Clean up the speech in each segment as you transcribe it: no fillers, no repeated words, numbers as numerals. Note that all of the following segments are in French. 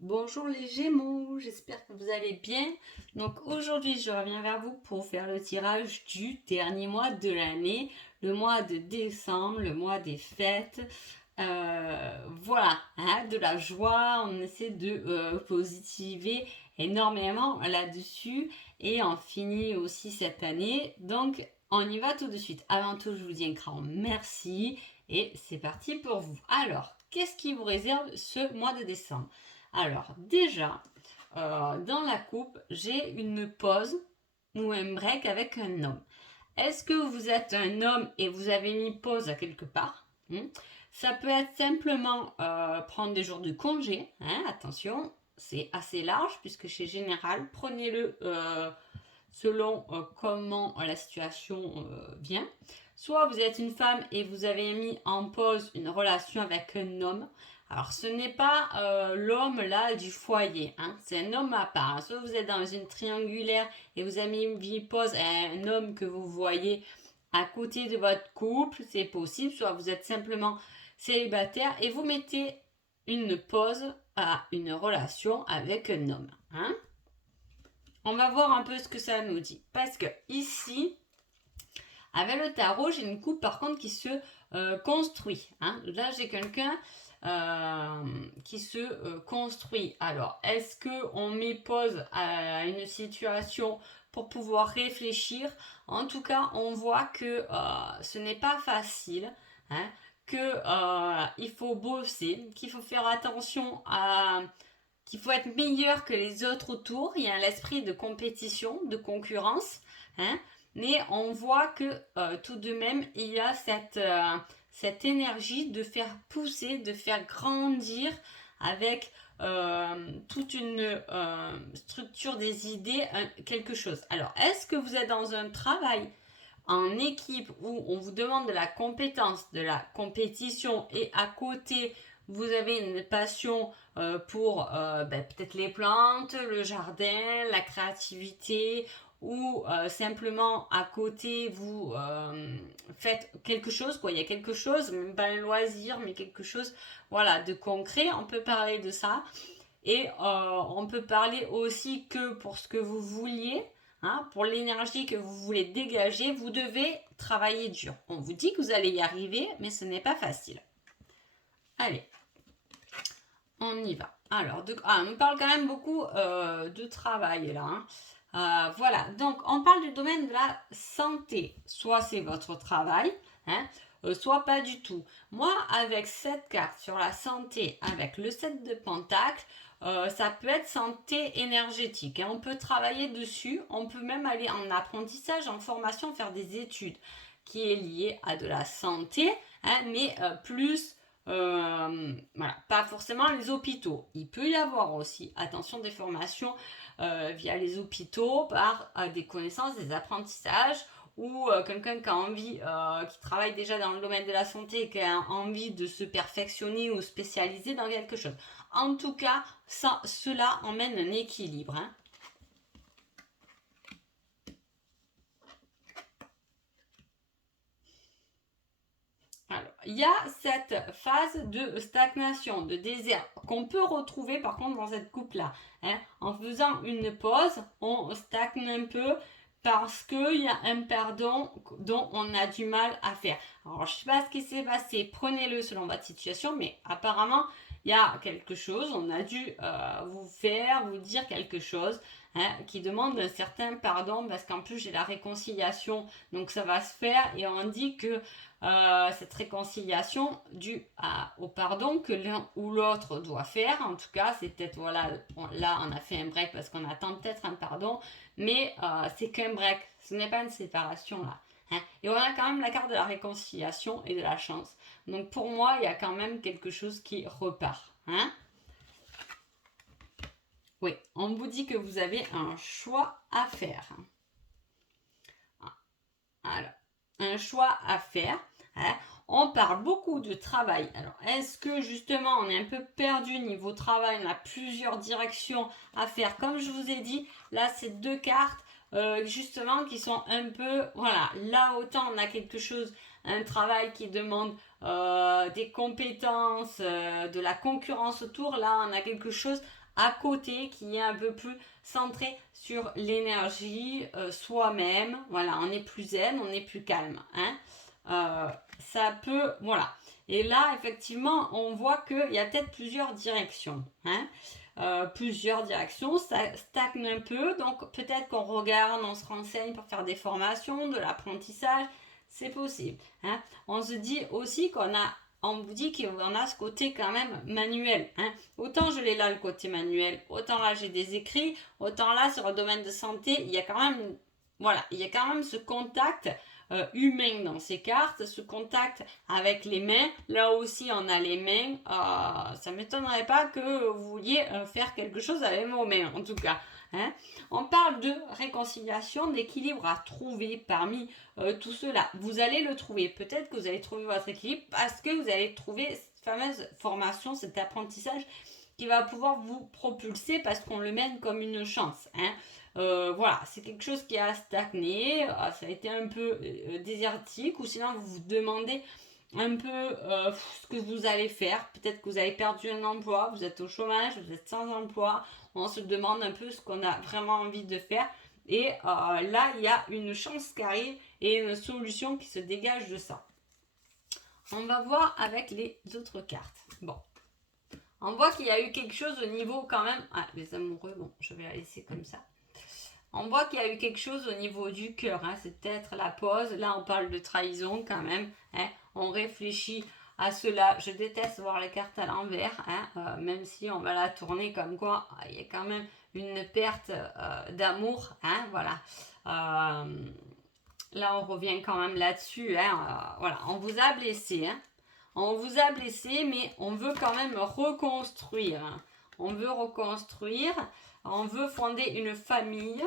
Bonjour les Gémeaux, j'espère que vous allez bien. Donc aujourd'hui, je reviens vers vous pour faire le tirage du dernier mois de l'année, le mois de décembre, le mois des fêtes. Voilà, hein, de la joie, on essaie de positiver énormément là-dessus et on finit aussi cette année. Donc on y va tout de suite. Avant tout, je vous dis un grand merci et c'est parti pour vous. Alors, qu'est-ce qui vous réserve ce mois de décembre? Alors, déjà, dans la coupe, j'ai une pause ou un break avec un homme. Est-ce que vous êtes un homme et vous avez mis pause à quelque part? Ça peut être simplement prendre des jours de congé. Attention, c'est assez large puisque chez Général, prenez-le selon comment la situation vient. Soit vous êtes une femme et vous avez mis en pause une relation avec un homme. Alors ce n'est pas l'homme là du foyer, c'est un homme à part. Soit vous êtes dans une triangulaire et vous avez mis pause à un homme que vous voyez à côté de votre couple, c'est possible. Soit vous êtes simplement célibataire et vous mettez une pause à une relation avec un homme. On va voir un peu ce que ça nous dit. Parce que ici, avec le tarot, j'ai une coupe par contre qui se construit. Là, j'ai quelqu'un qui se construit. Alors, est-ce qu'on met pause à une situation pour pouvoir réfléchir? En tout cas, on voit que ce n'est pas facile. Il faut bosser, qu'il faut faire attention à qu'il faut être meilleur que les autres autour. Il y a l'esprit de compétition, de concurrence. Mais on voit que tout de même, il y a cette énergie de faire pousser, de faire grandir avec toute une structure des idées, quelque chose. Alors, est-ce que vous êtes dans un travail en équipe où on vous demande de la compétence, de la compétition et à côté vous avez une passion pour peut-être les plantes, le jardin, la créativité ou simplement à côté vous faites quelque chose, quoi. Il y a quelque chose, même pas un loisir, mais quelque chose voilà, de concret, on peut parler de ça. Et on peut parler aussi que pour ce que vous vouliez, pour l'énergie que vous voulez dégager, vous devez travailler dur. On vous dit que vous allez y arriver, mais ce n'est pas facile. Allez, on y va. Alors, on nous parle quand même beaucoup de travail là. Voilà, donc on parle du domaine de la santé. Soit c'est votre travail, soit pas du tout. Moi, avec cette carte sur la santé, avec le 7 de Pentacle, ça peut être santé énergétique. On peut travailler dessus, on peut même aller en apprentissage, en formation, faire des études qui est liée à de la santé, mais plus voilà, pas forcément les hôpitaux. Il peut y avoir aussi, attention, des formations via les hôpitaux par des connaissances, des apprentissages ou quelqu'un qui a envie, qui travaille déjà dans le domaine de la santé et qui a envie de se perfectionner ou spécialiser dans quelque chose. En tout cas, cela emmène un équilibre. Alors, il y a cette phase de stagnation, de désert, qu'on peut retrouver par contre dans cette coupe-là. En faisant une pause, on stagne un peu parce qu'il y a un pardon dont on a du mal à faire. Alors, je ne sais pas ce qui s'est passé, prenez-le selon votre situation, mais apparemment, il y a quelque chose, on a dû vous dire quelque chose qui demande un certain pardon parce qu'en plus j'ai la réconciliation, donc ça va se faire et on dit que cette réconciliation due au pardon que l'un ou l'autre doit faire. En tout cas, c'est peut-être, voilà, là on a fait un break parce qu'on attend peut-être un pardon, mais c'est qu'un break, ce n'est pas une séparation là. Et on a quand même la carte de la réconciliation et de la chance. Donc pour moi, il y a quand même quelque chose qui repart. Oui, on vous dit que vous avez un choix à faire. Alors, un choix à faire. On parle beaucoup de travail. Alors, est-ce que justement on est un peu perdu niveau travail? On a plusieurs directions à faire. Comme je vous ai dit, là, c'est deux cartes justement qui sont un peu, voilà, là autant on a quelque chose, un travail qui demande des compétences, de la concurrence autour. Là, on a quelque chose à côté, qui est un peu plus centré sur l'énergie, soi-même. Voilà, on est plus zen, on est plus calme. Hein. Ça peut, voilà. Et là, effectivement, on voit qu'il y a peut-être plusieurs directions. Hein. Plusieurs directions, ça stagne un peu, donc peut-être qu'on regarde, on se renseigne pour faire des formations, de l'apprentissage, c'est possible. Hein. On se dit aussi on vous dit qu'on a ce côté quand même manuel. Hein. Autant je l'ai là le côté manuel, autant là j'ai des écrits, autant là sur le domaine de santé, il y a quand même, voilà, il y a quand même ce contact humain dans ces cartes, ce contact avec les mains. Là aussi, on a les mains. Ça ne m'étonnerait pas que vous vouliez faire quelque chose avec vos mains, en tout cas. Hein. On parle de réconciliation, d'équilibre à trouver parmi tout cela. Vous allez le trouver. Peut-être que vous allez trouver votre équilibre parce que vous allez trouver cette fameuse formation, cet apprentissage qui va pouvoir vous propulser parce qu'on le mène comme une chance. Hein. Voilà, c'est quelque chose qui a stagné, ça a été un peu désertique, ou sinon vous vous demandez un peu ce que vous allez faire. Peut-être que vous avez perdu un emploi, vous êtes au chômage, vous êtes sans emploi. On se demande un peu ce qu'on a vraiment envie de faire. Et là, il y a une chance qui arrive et une solution qui se dégage de ça. On va voir avec les autres cartes. Bon. On voit qu'il y a eu quelque chose au niveau quand même... Ah, les amoureux, bon, je vais la laisser comme ça. On voit qu'il y a eu quelque chose au niveau du cœur. Hein. C'est peut-être la pause. Là, on parle de trahison quand même. Hein. On réfléchit à cela. Je déteste voir les cartes à l'envers. Hein. Même si on va la tourner comme quoi il y a quand même une perte d'amour. Hein. Voilà. Là, on revient quand même là-dessus. Hein. Voilà. On vous a blessé. Hein. On vous a blessé, mais on veut quand même reconstruire. Hein. On veut reconstruire. On veut fonder une famille.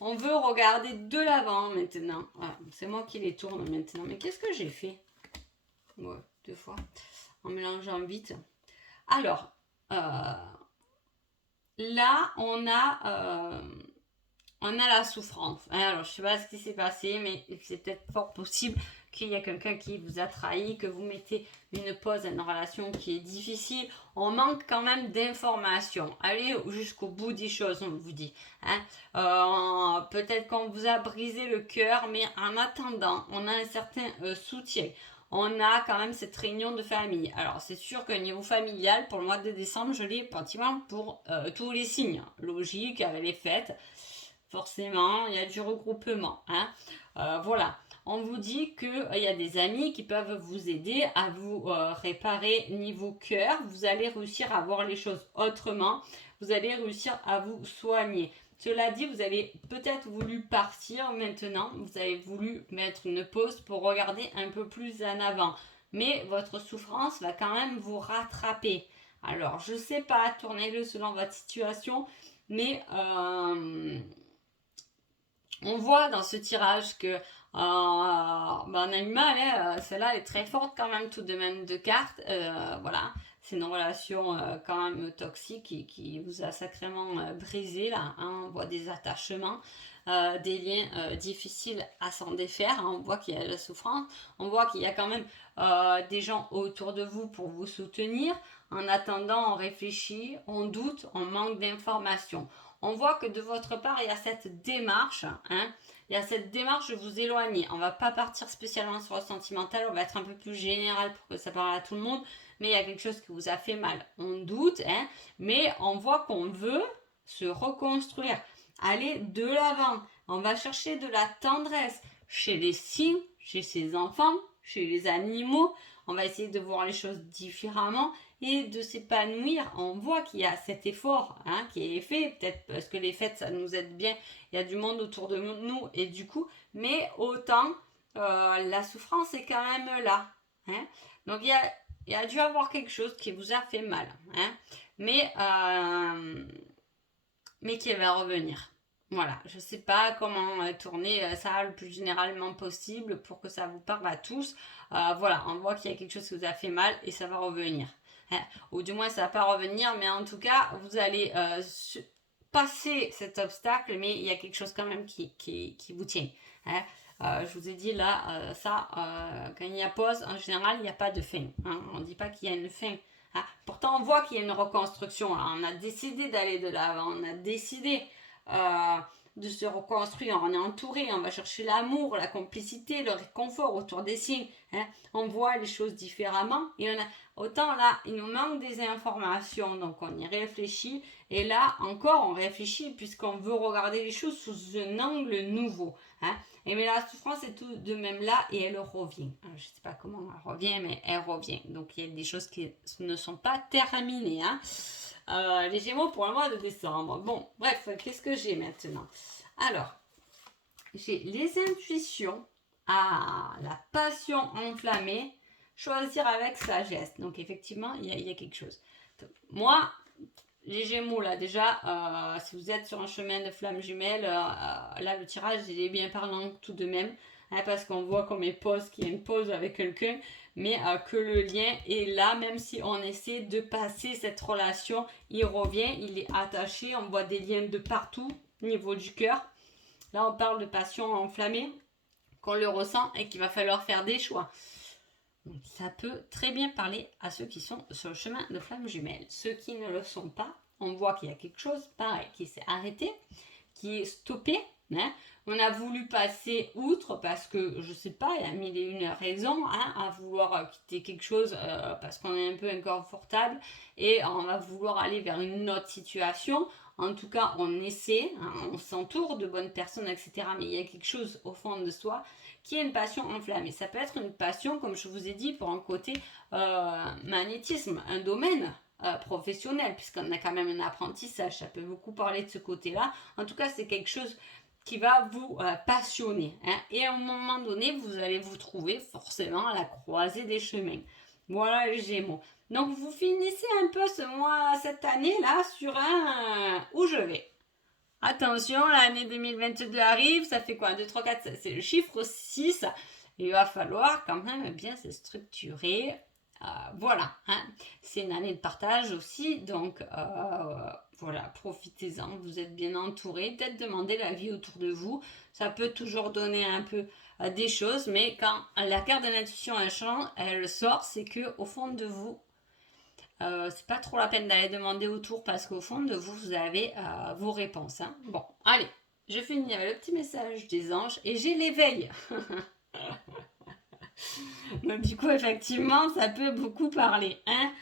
On veut regarder de l'avant maintenant. Voilà, c'est moi qui les tourne maintenant. Mais qu'est-ce que j'ai fait? Ouais, 2 fois. En mélangeant vite. Alors, là, on a la souffrance. Alors, je ne sais pas ce qui s'est passé, mais c'est peut-être fort possible qu'il y a quelqu'un qui vous a trahi, que vous mettez une pause à une relation qui est difficile. On manque quand même d'informations. Allez jusqu'au bout des choses, on vous dit. Hein. Peut-être qu'on vous a brisé le cœur, mais en attendant, on a un certain soutien. On a quand même cette réunion de famille. Alors, c'est sûr qu'au niveau familial, pour le mois de décembre, je l'ai pratiquement pour tous les signes. Logique, avec les fêtes. Forcément, il y a du regroupement. Hein. Voilà. On vous dit qu'il y a des amis qui peuvent vous aider à vous réparer niveau cœur. Vous allez réussir à voir les choses autrement. Vous allez réussir à vous soigner. Cela dit, vous avez peut-être voulu partir maintenant. Vous avez voulu mettre une pause pour regarder un peu plus en avant. Mais votre souffrance va quand même vous rattraper. Alors, je ne sais pas, tournez-le selon votre situation. Mais on voit dans ce tirage que on a eu mal, hein, celle-là est très forte quand même tout de même de cartes, voilà, c'est une relation quand même toxique qui vous a sacrément brisé là, hein, on voit des attachements, des liens difficiles à s'en défaire, hein, on voit qu'il y a la souffrance, on voit qu'il y a quand même des gens autour de vous pour vous soutenir. En attendant, on réfléchit, on doute, on manque d'informations. On voit que de votre part, il y a cette démarche, hein, il y a cette démarche de vous éloigner. On ne va pas partir spécialement sur le sentimental, on va être un peu plus général pour que ça parle à tout le monde, mais il y a quelque chose qui vous a fait mal. On doute, hein, mais on voit qu'on veut se reconstruire, aller de l'avant. On va chercher de la tendresse chez les signes, chez ses enfants, chez les animaux. On va essayer de voir les choses différemment et de s'épanouir. On voit qu'il y a cet effort, hein, qui est fait, peut-être parce que les fêtes, ça nous aide bien. Il y a du monde autour de nous et du coup, mais autant, la souffrance est quand même là. Hein. Donc, il y a dû avoir quelque chose qui vous a fait mal, hein, mais qui va revenir. Voilà, je ne sais pas comment tourner ça le plus généralement possible pour que ça vous parle à tous. Voilà, on voit qu'il y a quelque chose qui vous a fait mal et ça va revenir. Hein. Ou du moins, ça ne va pas revenir, mais en tout cas, vous allez passer cet obstacle, mais il y a quelque chose quand même qui vous tient. Hein. Je vous ai dit là, quand il y a pause, en général, il n'y a pas de fin. Hein. On ne dit pas qu'il y a une fin Hein. Pourtant, on voit qu'il y a une reconstruction. Là. On a décidé d'aller de l'avant, on a décidé de se reconstruire, on est entouré, on va chercher l'amour, la complicité, le réconfort autour des signes. Hein. On voit les choses différemment et on a autant là, il nous manque des informations, donc on y réfléchit et là encore on réfléchit puisqu'on veut regarder les choses sous un angle nouveau. Hein. Et mais la souffrance est tout de même là et elle revient. Je ne sais pas comment elle revient, mais elle revient. Donc il y a des choses qui ne sont pas terminées. Hein. Les Gémeaux pour le mois de décembre. Bon, bref, qu'est-ce que j'ai maintenant? Alors, j'ai les intuitions, la passion enflammée, choisir avec sagesse. Donc effectivement, il y a quelque chose. Donc, moi, les Gémeaux, là, déjà, si vous êtes sur un chemin de flamme jumelle, là, le tirage, il est bien parlant tout de même. Hein, parce qu'on voit comme qu'il y a une pause avec quelqu'un, mais que le lien est là, même si on essaie de passer cette relation, il revient, il est attaché, on voit des liens de partout, au niveau du cœur. Là, on parle de passion enflammée, qu'on le ressent et qu'il va falloir faire des choix. Donc, ça peut très bien parler à ceux qui sont sur le chemin de flamme jumelle. Ceux qui ne le sont pas, on voit qu'il y a quelque chose, pareil, qui s'est arrêté, qui est stoppé. Hein. On a voulu passer outre parce que, je sais pas, il y a mille et une raisons à vouloir quitter quelque chose parce qu'on est un peu inconfortable et on va vouloir aller vers une autre situation. En tout cas, on essaie, hein, on s'entoure de bonnes personnes, etc. Mais il y a quelque chose au fond de soi qui est une passion enflammée. Ça peut être une passion, comme je vous ai dit, pour un côté magnétisme, un domaine professionnel, puisqu'on a quand même un apprentissage. Ça peut beaucoup parler de ce côté-là. En tout cas, c'est quelque chose qui va vous passionner. Hein. Et à un moment donné, vous allez vous trouver forcément à la croisée des chemins. Voilà les Gémeaux. Donc, vous finissez un peu cette année-là sur un où je vais. Attention, l'année 2022 arrive, ça fait quoi? 2, 3, 4, c'est le chiffre 6. Il va falloir quand même bien se structurer. Voilà, hein. C'est une année de partage aussi, donc voilà, profitez-en, vous êtes bien entouré. Peut-être demander l'avis autour de vous, ça peut toujours donner un peu des choses, mais quand la carte de l'intuition elle sort, c'est que au fond de vous, c'est pas trop la peine d'aller demander autour parce qu'au fond de vous, vous avez vos réponses. Hein. Bon, allez, je finis avec le petit message des anges et j'ai l'éveil. Donc du coup, effectivement, ça peut beaucoup parler. Hein.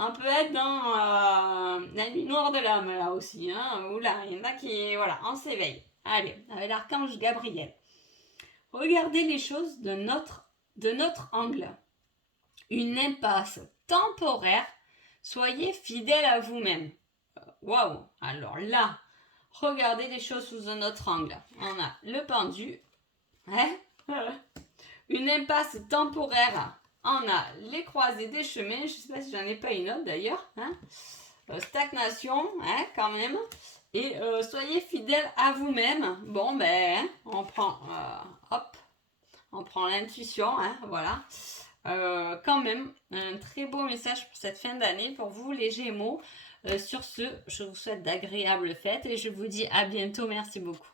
On peut être dans la nuit noire de l'âme là aussi. Hein. Oula, il y en a qui, voilà, on s'éveille. Allez, avec l'archange Gabriel. Regardez les choses de notre angle. Une impasse temporaire, soyez fidèle à vous-même. Waouh! Alors là, regardez les choses sous un autre angle. On a le pendu, hein? Une impasse temporaire. On a les croisées des chemins. Je ne sais pas si j'en ai pas une autre d'ailleurs. Hein? Stagnation, hein, quand même. Et soyez fidèle à vous-même. Bon, ben, on prend, on prend l'intuition, hein, voilà. Quand même, un très beau message pour cette fin d'année pour vous les Gémeaux. Sur ce, je vous souhaite d'agréables fêtes et je vous dis à bientôt. Merci beaucoup.